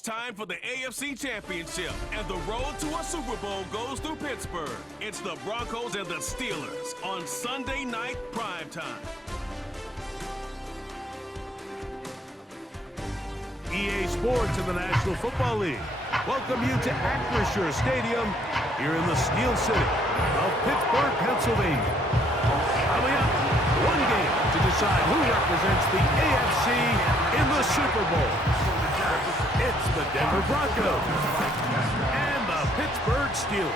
It's time for the AFC Championship, and the road to a Super Bowl goes through Pittsburgh. It's the Broncos and the Steelers on Sunday night primetime. EA Sports in the National Football League welcome you to Acrisure Stadium here in the Steel City of Pittsburgh, Pennsylvania. Coming up, one game to decide who represents the AFC in the Super Bowl. It's the Denver Bronco and the Pittsburgh Steelers.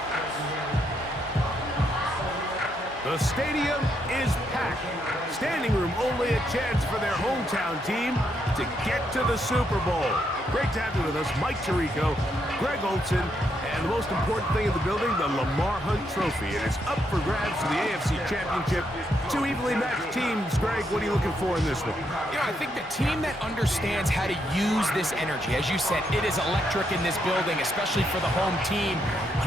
The stadium is packed. Standing room only a chance for their hometown team to get to the Super Bowl. Great to have you with us, Mike Tirico, Greg Olson, and the most important thing in the building, the Lamar Hunt Trophy. And it's up for grabs for the AFC Championship. Two evenly matched teams. Greg, what are you looking for in this one? You know, I think the team that understands how to use this energy, as you said, it is electric in this building, especially for the home team.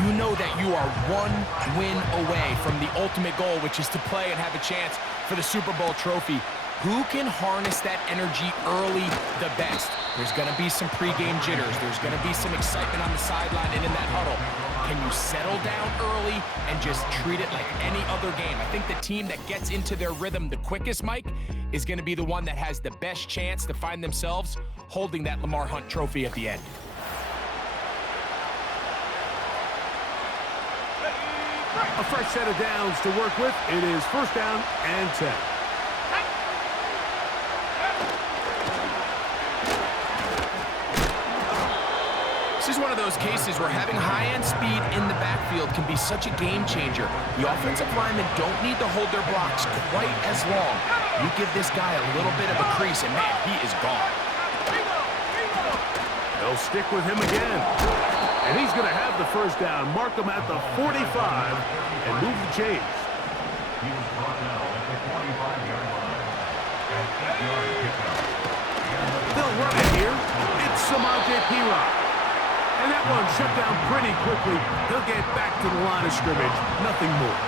You know that you are one win away from the ultimate goal, which is to play and have a chance for the Super Bowl trophy. Who can harness that energy early the best? There's going to be some pregame jitters. There's going to be some excitement on the sideline and in that huddle. Can you settle down early and just treat it like any other game? I think the team that gets into their rhythm the quickest, Mike, is going to be the one that has the best chance to find themselves holding that Lamar Hunt Trophy at the end. A fresh set of downs to work with. It is first down and 10. This is one of those cases where having high-end speed in the backfield can be such a game changer. The offensive linemen don't need to hold their blocks quite as long. You give this guy a little bit of a crease, and man, he is gone. They'll stick with him again. And he's going to have the first down. Mark him at the 45 and move the chains. He was brought down at the 45-yard line. And 8-yard pickup. They'll run it here. It's Samaje Perine. And that one shut down pretty quickly. He'll get back to the line of scrimmage. Nothing more.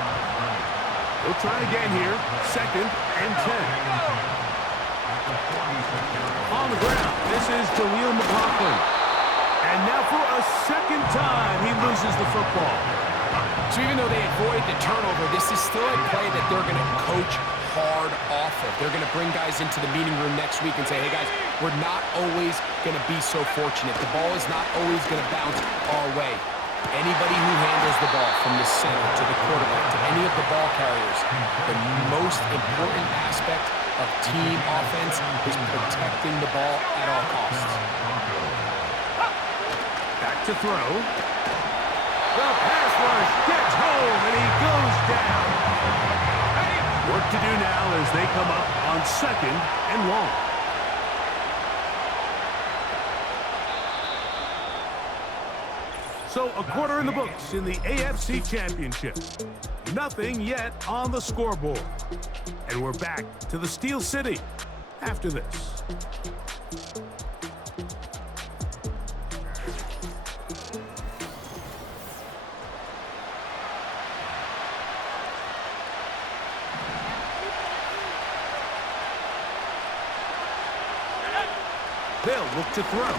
They'll try again here. Second and 10. On the ground, this is Jaleel McLaughlin. And now for a second time, he loses the football. So even though they avoid the turnover, this is still a play that they're going to coach hard off of. They're going to bring guys into the meeting room next week and say, hey, guys, we're not always going to be so fortunate. The ball is not always going to bounce our way. Anybody who handles the ball from the center to the quarterback to any of the ball carriers, the most important aspect of team offense is protecting the ball at all costs. Back to throw. The pass rush gets home, and he goes down. Work to do now as they come up on second and long. So a quarter in the books in the AFC Championship. Nothing yet on the scoreboard. And we're back to the Steel City after this. They'll look to throw.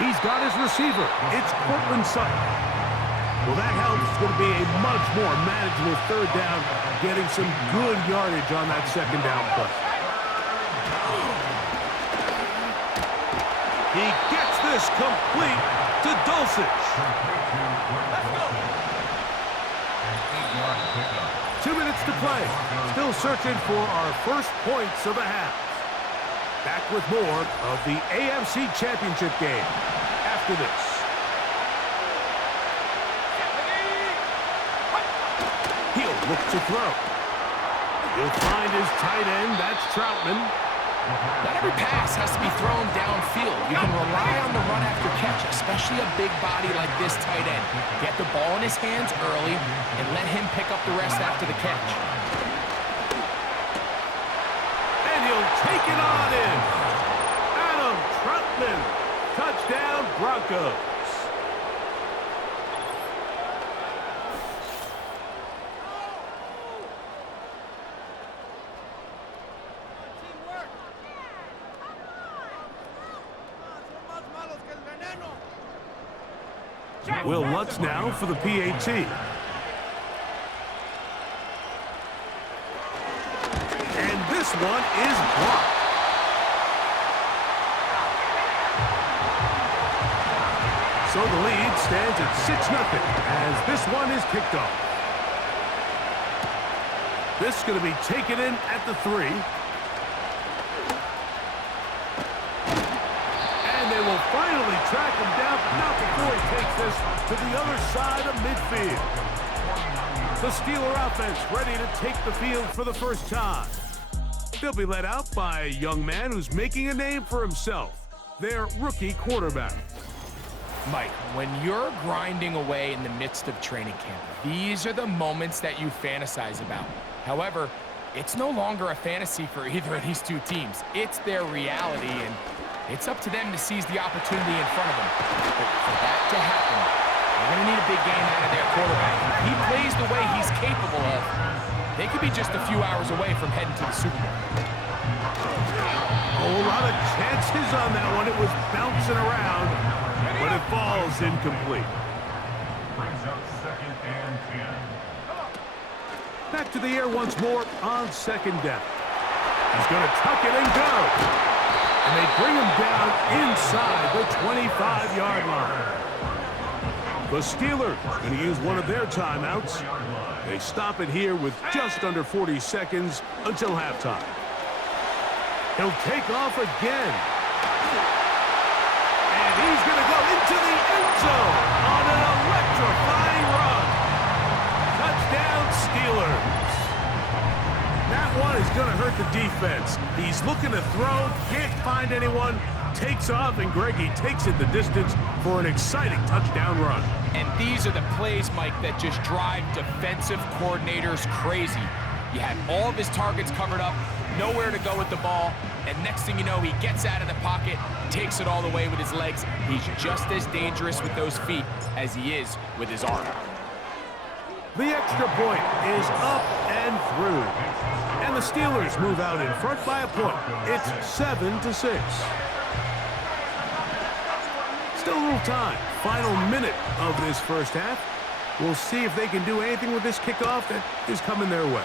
He's got his receiver. It's Cortland Sutton. Well, that helps. It's going to be a much more manageable third down, getting some good yardage on that second down play. He gets this complete to Dulcich. 2 minutes to play. Still searching for our first points of the half. Back with more of the AFC Championship game after this. He'll look to throw. He'll find his tight end. That's Troutman. Not every pass has to be thrown downfield. You can rely on the run after catch, especially a big body like this tight end. Get the ball in his hands early and let him pick up the rest after the catch. Take it on in. Adam Troutman. Touchdown, Broncos. Will Lutz now for the PAT. And this one is blocked. So the lead stands at 6-0 as this one is kicked off. This is going to be taken in at the 3. And they will finally track him down, but not before he takes this to the other side of midfield. The Steeler offense ready to take the field for the first time. They'll be led out by a young man who's making a name for himself, their rookie quarterback. Mike, when you're grinding away in the midst of training camp, these are the moments that you fantasize about. However, it's no longer a fantasy for either of these two teams. It's their reality, and it's up to them to seize the opportunity in front of them. But for that to happen, they're going to need a big game out of their quarterback. If he plays the way he's capable of, they could be just a few hours away from heading to the Super Bowl. A whole lot of chances on that one. It was bouncing around, but it falls incomplete. Brings up 2nd and 10. Back to the air once more on 2nd down. He's going to tuck it and go. And they bring him down inside the 25-yard line. The Steelers going to use one of their timeouts. They stop it here with just under 40 seconds until halftime. He'll take off again. And he's going to go into the end zone on an electrifying run. Touchdown, Steelers. That one is going to hurt the defense. He's looking to throw, can't find anyone, takes off, and Greggy takes it the distance for an exciting touchdown run. And these are the plays, Mike, that just drive defensive coordinators crazy. You have all of his targets covered up, nowhere to go with the ball, and next thing you know, he gets out of the pocket, takes it all the way with his legs. He's just as dangerous with those feet as he is with his arm. The extra point is up and through. And the Steelers move out in front by a point. It's 7-6. Still a little time. Final minute of this first half. We'll see if they can do anything with this kickoff that is coming their way.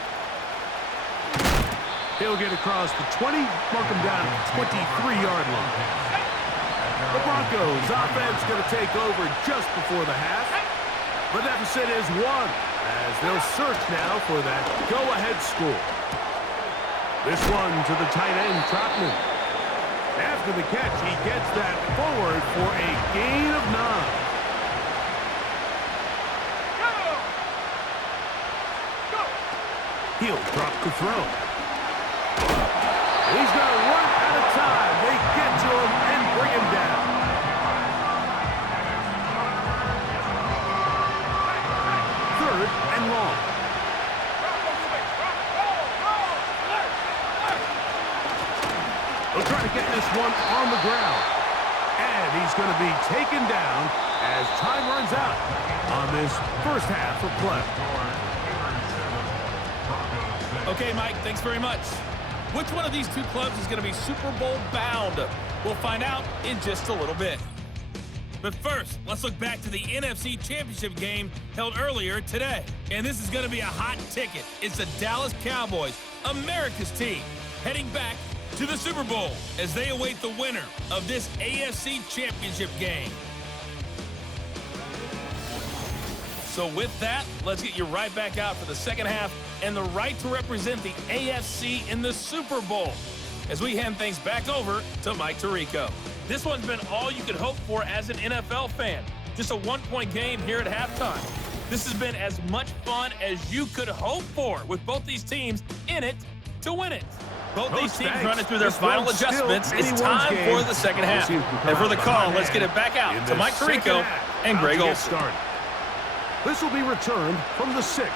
He'll get across the 20, mark him down at the 23-yard line. The Broncos offense going to take over just before the half. The deficit is 1, as they'll search now for that go-ahead score. This one to the tight end, Trotman. After the catch, he gets that forward for a gain of 9. He'll drop the throw. He's going to run out of time. They get to him and bring him down. Third and long. They'll try to get this one on the ground. And he's going to be taken down as time runs out on this first half of play. Okay, Mike, thanks very much. Which one of these two clubs is going to be Super Bowl bound? We'll find out in just a little bit. But first, let's look back to the NFC Championship game held earlier today. And this is going to be a hot ticket. It's the Dallas Cowboys, America's team, heading back to the Super Bowl as they await the winner of this AFC Championship game. So with that, let's get you right back out for the second half and the right to represent the AFC in the Super Bowl as we hand things back over to Mike Tirico. This one's been all you could hope for as an NFL fan. Just a one-point game here at halftime. This has been as much fun as you could hope for with both these teams in it to win it. Both these teams running through their final adjustments. It's time for the second half. And for the call, let's get it back out to Mike Tirico and Greg Olson. This will be returned from the 6.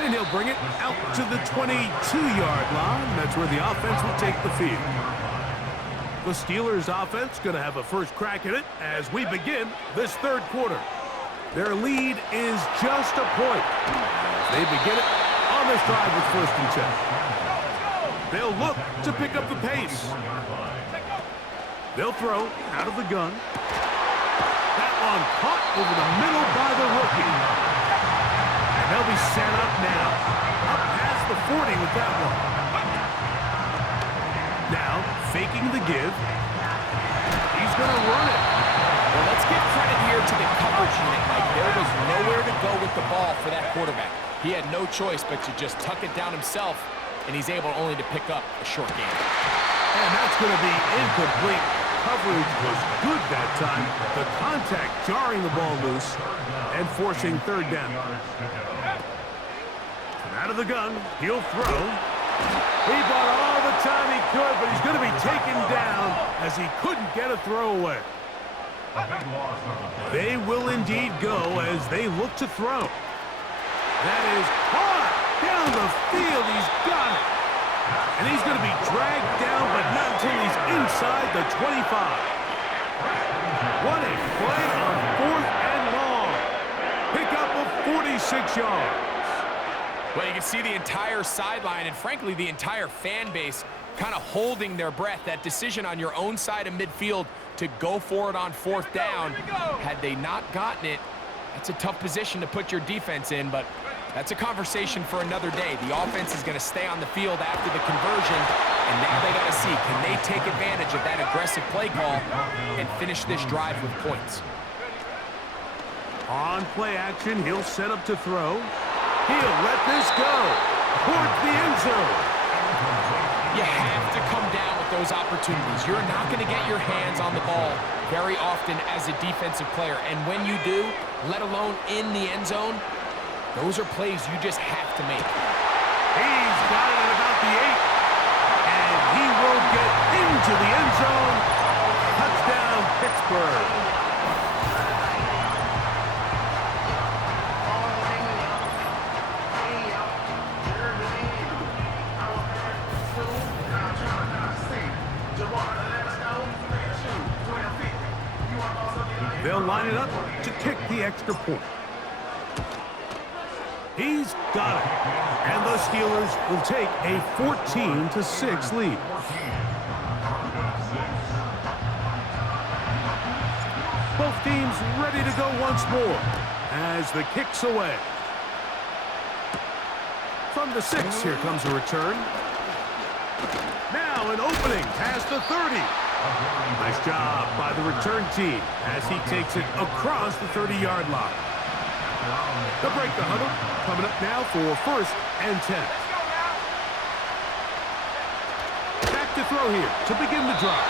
And he'll bring it out to the 22-yard line. That's where the offense will take the field. The Steelers offense going to have a first crack at it as we begin this third quarter. Their lead is just a point. They begin it on this drive with 1st and 10. They'll look to pick up the pace. They'll throw out of the gun. That on, caught over the middle by the rookie. And they'll be set up now. Up past the 40 with that one. Now, faking the give. He's going to run it. Well, let's give credit here to the coverage unit, Mike. There was nowhere to go with the ball for that quarterback. He had no choice but to just tuck it down himself, and he's able only to pick up a short game. And that's going to be incomplete. Coverage was good that time. The contact jarring the ball loose and forcing third down. And out of the gun, he'll throw. He bought all the time he could, but he's going to be taken down as he couldn't get a throwaway. They will indeed go as they look to throw. That is hard down the field. He's got it. And he's going to be dragged down, but not until he's inside the 25. What a play on 4th and long. Pick up of 46 yards. Well, you can see the entire sideline and, frankly, the entire fan base kind of holding their breath. That decision on your own side of midfield to go for it on 4th down, had they not gotten it, that's a tough position to put your defense in, but that's a conversation for another day. The offense is going to stay on the field after the conversion, and now they got to see, can they take advantage of that aggressive play call and finish this drive with points? On play action, he'll set up to throw. He'll let this go towards the end zone. You have to come down with those opportunities. You're not going to get your hands on the ball very often as a defensive player, and when you do, let alone in the end zone, those are plays you just have to make. He's got it at about the 8. And he will get into the end zone. Touchdown, Pittsburgh. They'll line it up to kick the extra point. He's got it. And the Steelers will take a 14-6 lead. Both teams ready to go once more as the kick's away. From the 6, here comes a return. Now an opening past the 30. Nice job by the return team as he takes it across the 30-yard line. They'll break the huddle. Coming up now for 1st and 10. Back to throw here to begin the drive.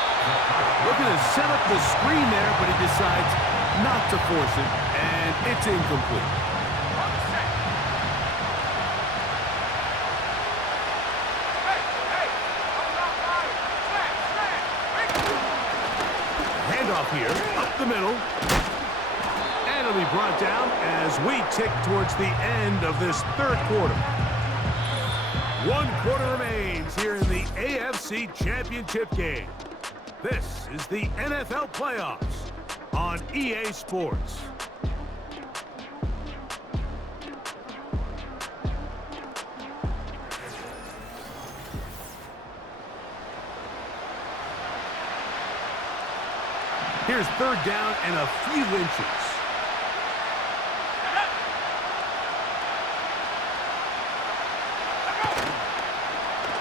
Looking to set up the screen there, but he decides not to force it, and it's incomplete. Handoff here, up the middle. And it'll be brought down as we tick towards the end of this 3rd quarter. 1 quarter remains here in the AFC Championship game. This is the NFL playoffs on EA Sports. Here's 3rd down and a few inches.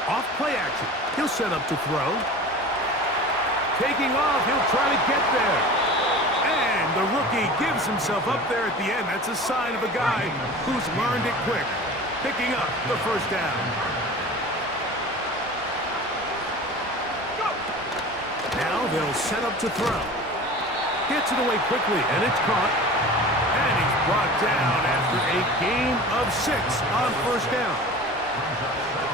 Off play action. He'll set up to throw. Taking off, he'll try to get there. And the rookie gives himself up there at the end. That's a sign of a guy who's learned it quick. Picking up the 1st down. Now they'll set up to throw. Gets it away quickly, and it's caught. And he's brought down after a gain of 6 on 1st down.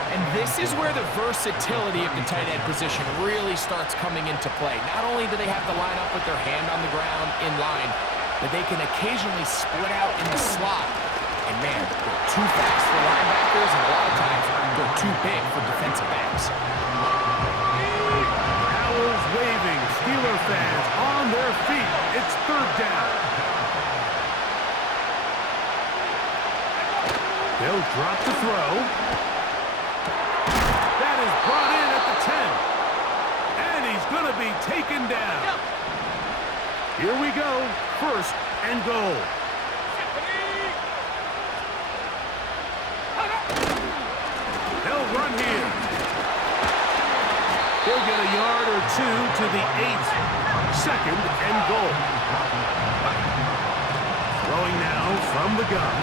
And this is where the versatility of the tight end position really starts coming into play. Not only do they have to line up with their hand on the ground in line, but they can occasionally split out in the slot. And man, they're too fast for linebackers, and a lot of times they're too big for defensive backs. Owls waving, Steeler fans on their feet. It's 3rd down. They'll drop the throw. That is brought in at the 10. And he's going to be taken down. Here we go. First and goal. They'll run here. He'll get a yard or two to the 8. Second and goal. Throwing now from the gun.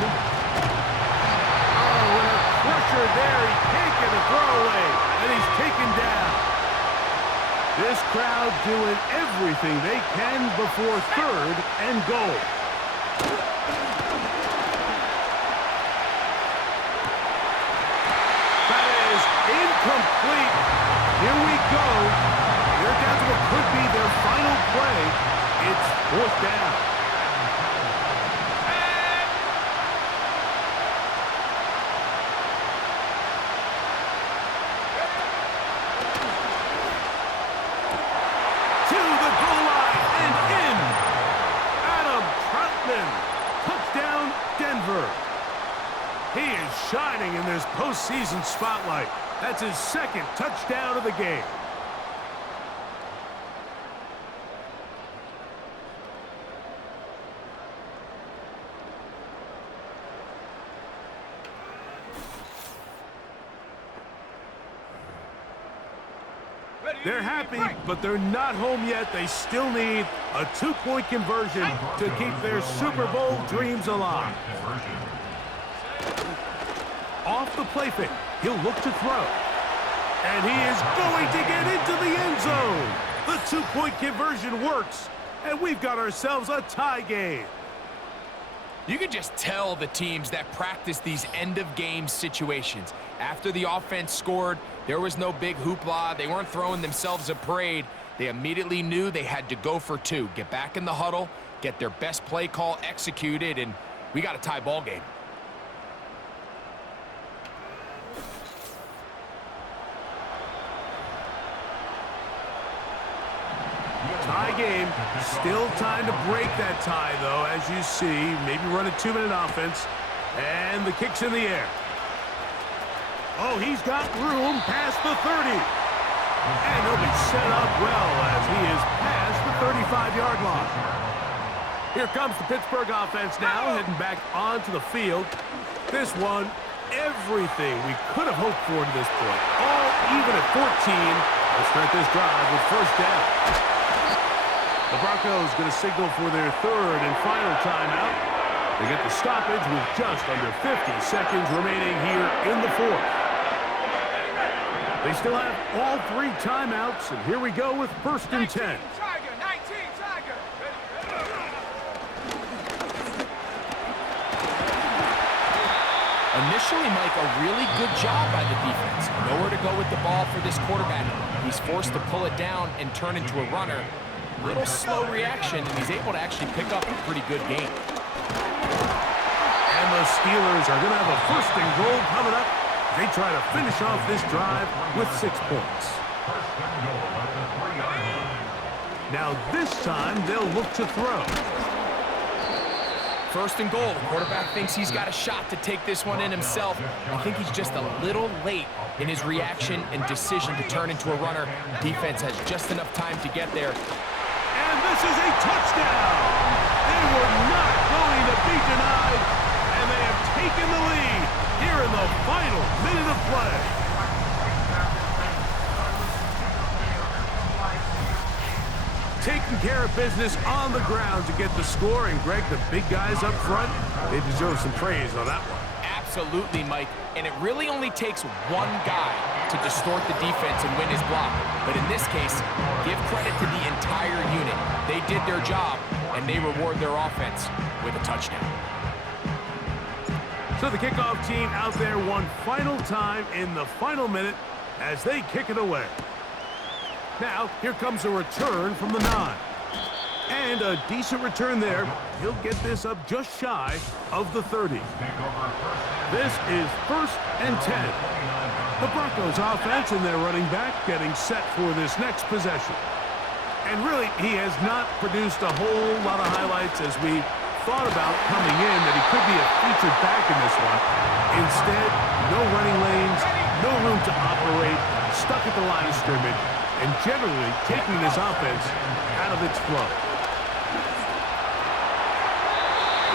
Oh, and a crusher there. He can't get a throwaway, and he's taken down. This crowd doing everything they can before third and goal. That is incomplete. Here we go. They're down to what could be their final play. It's fourth down. Touchdown, Denver. He is shining in this postseason spotlight. That's his second touchdown of the game. They're happy, but they're not home yet. They still need a 2-point conversion to keep their Super Bowl dreams alive. Off the play fake, he'll look to throw. And he is going to get into the end zone. The 2-point conversion works, and we've got ourselves a tie game. You can just tell the teams that practice these end-of-game situations. After the offense scored, there was no big hoopla. They weren't throwing themselves a parade. They immediately knew they had to go for 2. Get back in the huddle, get their best play call executed, and we got a tie ball game. Tie game. Still time to break that tie, though, as you see. Maybe run a 2-minute offense. And the kick's in the air. Oh, he's got room past the 30. And he'll be set up well as he is past the 35-yard line. Here comes the Pittsburgh offense now, heading back onto the field. This one, everything we could have hoped for to this point. All even at 14. Let's start this drive with first down. The Broncos going to signal for their third and final timeout. They get the stoppage with just under 50 seconds remaining here in the fourth. They still have all 3 timeouts, and here we go with first and 10. Initially, Mike, a really good job by the defense. Nowhere to go with the ball for this quarterback. He's forced to pull it down and turn into a runner. Little slow reaction, and he's able to actually pick up a pretty good game. And the Steelers are going to have a first and goal coming up. They try to finish off this drive with 6 points. Now this time, they'll look to throw. First and goal. The quarterback thinks he's got a shot to take this one in himself. I think he's just a little late in his reaction and decision to turn into a runner. Defense has just enough time to get there. And this is a touchdown! They were not going to be denied, and they have taken the lead here in the final minute of play. Taking care of business on the ground to get the score, and Greg, the big guys up front, they deserve some praise on that one. Absolutely, Mike. And it really only takes one guy to distort the defense and win his block. But in this case, give credit to the entire unit. They did their job, and they reward their offense with a touchdown. So the kickoff team out there one final time in the final minute as they kick it away. Now, here comes a return from the 9. And a decent return there. He'll get this up just shy of the 30. This is first and 10. The Broncos offense and their running back getting set for this next possession. And really, he has not produced a whole lot of highlights as we thought about coming in that he could be a featured back in this one. Instead, no running lanes, no room to operate, stuck at the line of scrimmage, and generally taking this offense out of its flow.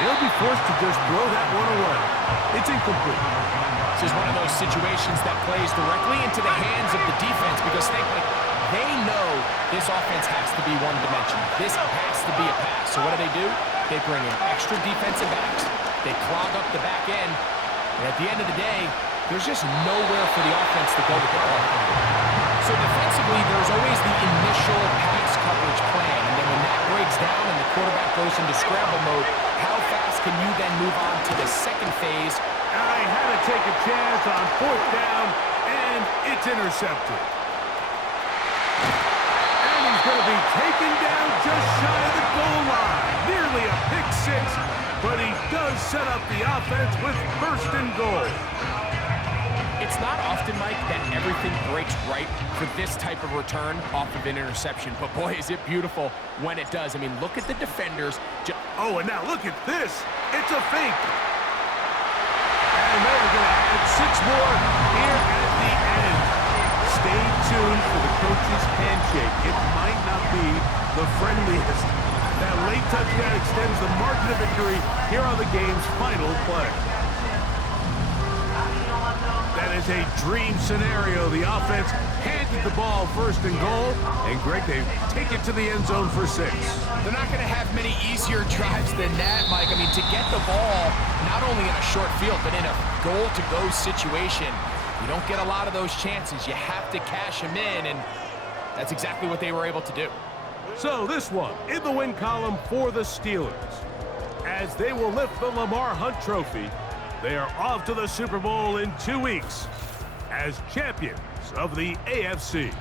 He'll be forced to just throw that one away. It's incomplete. This is one of those situations that plays directly into the hands of the defense because they know this offense has to be one-dimensional. This has to be a pass. So what do? They bring in extra defensive backs. They clog up the back end. And at the end of the day, there's just nowhere for the offense to go with the ball. So defensively, there's always the initial pass coverage plan. And then when that breaks down and the quarterback goes into scramble mode, how fast can you then move on to the second phase? I had to take a chance on 4th down, and it's intercepted. And he's going to be taken down just shy of the goal line. Nearly a pick six, but he does set up the offense with 1st and goal. It's not often, Mike, that everything breaks right for this type of return off of an interception. But boy, is it beautiful when it does. I mean, look at the defenders. Oh, and now look at this. It's a fake. And they're going to add 6 more here at the end. Stay tuned for the coach's handshake. It might not be the friendliest. That late touchdown extends the margin of victory here on the game's final play. That is a dream scenario. The offense handed the ball 1st and goal. And Greg, they take it to the end zone for 6. They're not going to have many easier drives than that, Mike. I mean, to get the ball, not only in a short field, but in a goal-to-go situation, you don't get a lot of those chances. You have to cash them in, and that's exactly what they were able to do. So this one in the win column for the Steelers. As they will lift the Lamar Hunt Trophy, they are off to the Super Bowl in 2 weeks as champions of the AFC.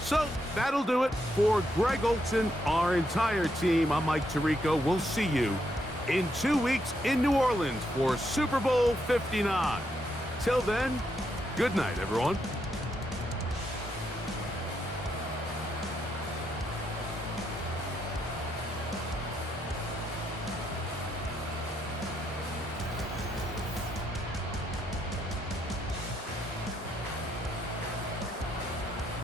So that'll do it for Greg Olson, our entire team. I'm Mike Tirico. We'll see you in 2 weeks in New Orleans for Super Bowl 59. Till then, good night, everyone.